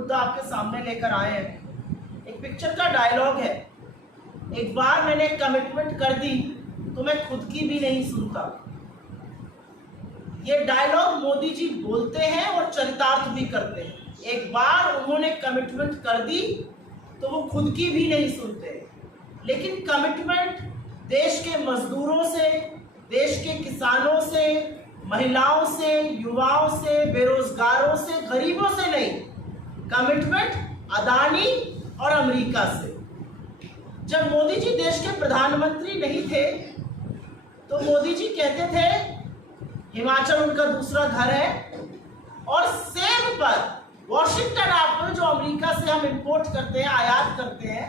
मुद्दा आपके सामने लेकर आए हैं। एक पिक्चर का डायलॉग है, एक बार मैंने कमिटमेंट कर दी तो मैं खुद की भी नहीं सुनता। ये डायलॉग मोदी जी बोलते हैं और चरितार्थ भी करते हैं। एक बार उन्होंने कमिटमेंट कर दी तो वो खुद की भी नहीं सुनते। लेकिन कमिटमेंट देश के मजदूरों से, देश के किसानों से, महिलाओं से, युवाओं से, बेरोजगारों से, गरीबों से नहीं, कमिटमेंट अदानी और अमेरिका से। जब मोदी जी देश के प्रधानमंत्री नहीं थे तो मोदी जी कहते थे हिमाचल उनका दूसरा घर है, और सेब पर वॉशिंगटन एप्पल जो अमेरिका से हम इंपोर्ट करते हैं, आयात करते हैं,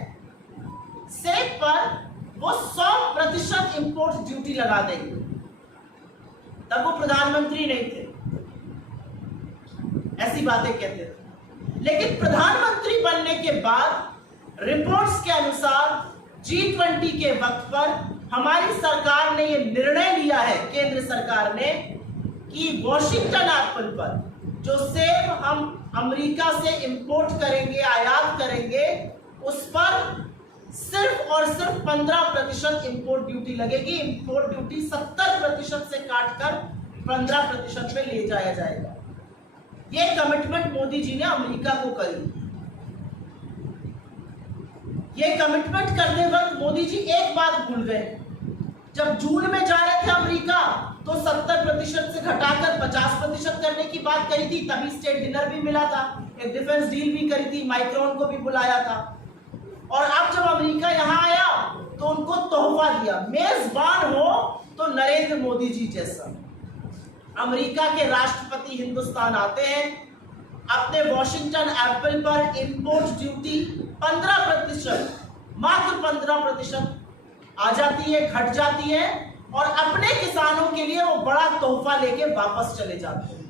सेब पर वो 100% इंपोर्ट ड्यूटी लगा देंगे। तब वो प्रधानमंत्री नहीं थे, ऐसी बातें कहते थे। लेकिन प्रधानमंत्री बनने के बाद रिपोर्ट्स के अनुसार G20 के वक्त पर हमारी सरकार ने यह निर्णय लिया है, केंद्र सरकार ने, कि वॉशिंगटन एप्पल पर जो सेब हम अमेरिका से इंपोर्ट करेंगे, आयात करेंगे, उस पर सिर्फ और सिर्फ 15% इंपोर्ट ड्यूटी लगेगी। इंपोर्ट ड्यूटी 70% से काटकर 15% में ले जाया जाएगा। यह कमिटमेंट मोदी जी ने अमेरिका को करी। ये कमिटमेंट करते वक्त मोदी जी एक बात भूल गए। जब जून में जा रहे थे अमेरिका तो 70% से घटाकर 50% करने की बात कही थी। तभी स्टेट डिनर भी मिला था, एक डिफेंस डील भी करी थी, माइक्रोन को भी बुलाया था। और अब जब अमेरिका यहाँ आया तो उनको तोहफा दिया। मेजबान हो तो नरेंद्र मोदी जी जैसा। अमेरिका के राष्ट्रपति हिंदुस्तान आते हैं, अपने वॉशिंगटन एप्पल पर इंपोर्ट ड्यूटी 15%, मात्र 15% आ जाती है, घट जाती है, और अपने किसानों के लिए वो बड़ा तोहफा लेके वापस चले जाते हैं।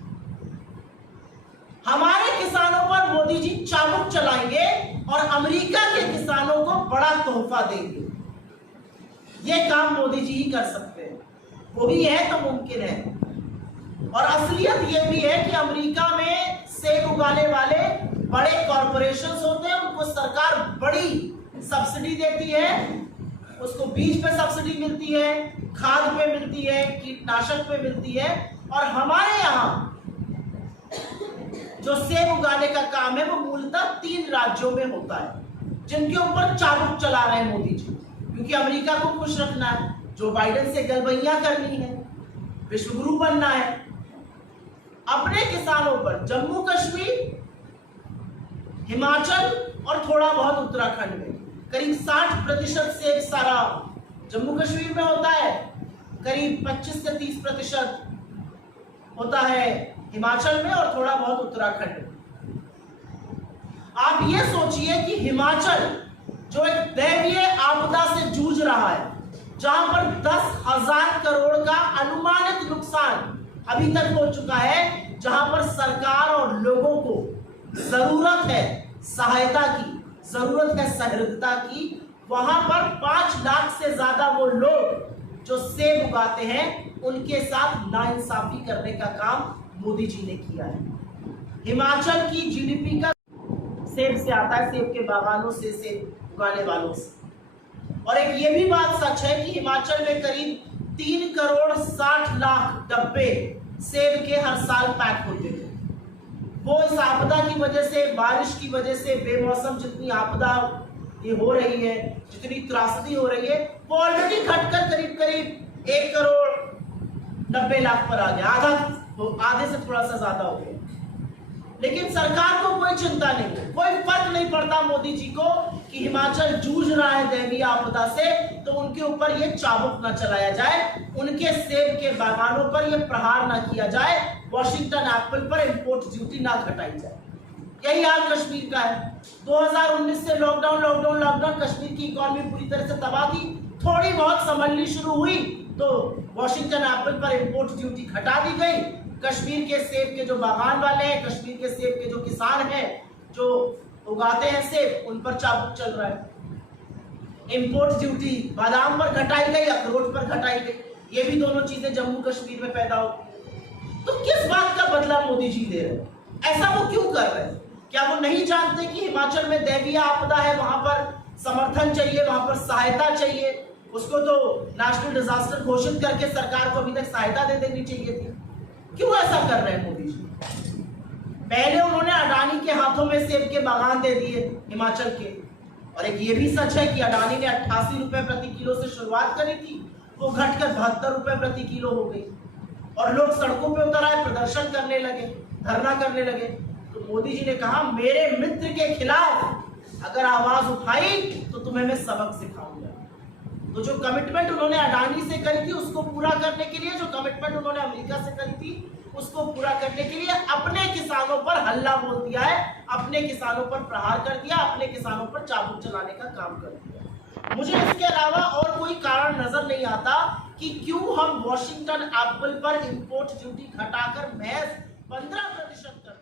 हमारे किसानों पर मोदी जी चाबुक चलाएंगे और अमेरिका के किसानों को बड़ा तोहफा देंगे। ये काम मोदी जी ही कर सकते हैं, वो भी है तो मुमकिन है। और असलियत ये भी है कि अमेरिका में सेब उगाने वाले बड़े कॉरपोरेशंस होते हैं, उनको सरकार बड़ी सब्सिडी देती है। उसको बीज पे सब्सिडी मिलती है, खाद पे मिलती है, कीटनाशक पे मिलती है। और हमारे यहाँ जो सेब उगाने का काम है वो मूलतः 3 राज्यों में होता है, जिनके ऊपर चाबुक चला रहे हैं मोदी जी, क्योंकि अमेरिका को खुश रखना है, जो बाइडेन से गलबैया करनी है, विश्वगुरु बनना है। अपने किसानों पर जम्मू कश्मीर, हिमाचल और थोड़ा बहुत उत्तराखंड में करीब 60% सेब सारा जम्मू कश्मीर में होता है, करीब 25 से 30% होता है हिमाचल में, और थोड़ा बहुत उत्तराखंड में। आप ये सोचिए कि हिमाचल जो एक दैवीय आपदा से जूझ रहा है, जहां पर 10,000 करोड़ का अनुमानित नुकसान अभी तक हो चुका है, जहां पर सरकार और लोगों को जरूरत है सहायता की, जरूरत है सहृदयता की, वहां पर 5 लाख से ज्यादा वो लोग जो सेब उगाते हैं उनके साथ नाइंसाफी करने का काम मोदी जी ने किया है। हिमाचल की जीडीपी का सेब से आता है, सेब के बागानों से, सेब उगाने वालों से। और एक ये भी बात सच है कि हिमाचल में करीब 3 करोड़ 60 लाख डब्बे सेब के हर साल पैक होते थे। वो इस आपदा की वजह से, बारिश की वजह से, बेमौसम जितनी आपदा ये हो रही है, जितनी त्रासदी हो रही है, वो ऑलरेडी घटकर करीब करीब 1 करोड़ 90 लाख पर आ गया। आधे से थोड़ा सा ज्यादा हो गया। लेकिन सरकार को कोई चिंता नहीं है, कोई फर्क नहीं पड़ता मोदी जी को कि हिमाचल जूझ रहा है दैवीय आपदा से, तो उनके ऊपर ये चाबुक ना चलाया जाए, उनके सेब के बागानों पर ये प्रहार ना किया जाए, वॉशिंगटन एप्पल पर इंपोर्ट ड्यूटी ना घटाई जाए। यही हाल कश्मीर का है। 2019 से लॉकडाउन, कश्मीर की इकोनॉमी पूरी तरह से तबाह थी। थोड़ी बहुत संभलनी शुरू हुई तो वॉशिंगटन एप्पल पर इंपोर्ट ड्यूटी घटा दी गई। कश्मीर के सेब के जो बागान वाले हैं, कश्मीर के सेब के जो किसान हैं, जो उगाते हैं सेब, उन पर चाबुक चल रहा है। इंपोर्ट ड्यूटी बादाम पर घटाई गई, अखरोट पर घटाई गई। ये भी दोनों चीजें जम्मू कश्मीर में पैदा हो। तो किस बात का बदला मोदी जी ले रहे हैं? ऐसा वो क्यों कर रहे हैं? क्या वो नहीं जानते कि हिमाचल में दैवीय आपदा है, वहां पर समर्थन चाहिए, वहां पर सहायता चाहिए? उसको तो नेशनल डिजास्टर घोषित करके सरकार को अभी तक सहायता दे देनी चाहिए थी। क्यों ऐसा कर रहे हैं मोदी जी? पहले उन्होंने अडानी के हाथों में सेब के बागान दे दिए हिमाचल के, और एक ये भी सच है कि अडानी ने 88 रुपए प्रति किलो से शुरुआत करी थी, वो घटकर 72 रुपए प्रति किलो हो गई, और लोग सड़कों पे उतर आए, प्रदर्शन करने लगे, धरना करने लगे। तो मोदी जी ने कहा, मेरे मित्र के खिलाफ अगर आवाज उठाई तो तुम्हें मैं सबक सिखाऊंगा। तो जो कमिटमेंट उन्होंने अडानी से करी थी उसको पूरा करने के लिए, जो कमिटमेंट उन्होंने अमेरिका से करी थी उसको पूरा करने के लिए अपने किसानों पर हल्ला बोल दिया है, अपने किसानों पर प्रहार कर दिया, अपने किसानों पर चाबुक चलाने का काम कर दिया। मुझे इसके अलावा और कोई कारण नजर नहीं आता कि क्यों हम वॉशिंगटन एप्पल पर इंपोर्ट ड्यूटी घटाकर महज 15% कर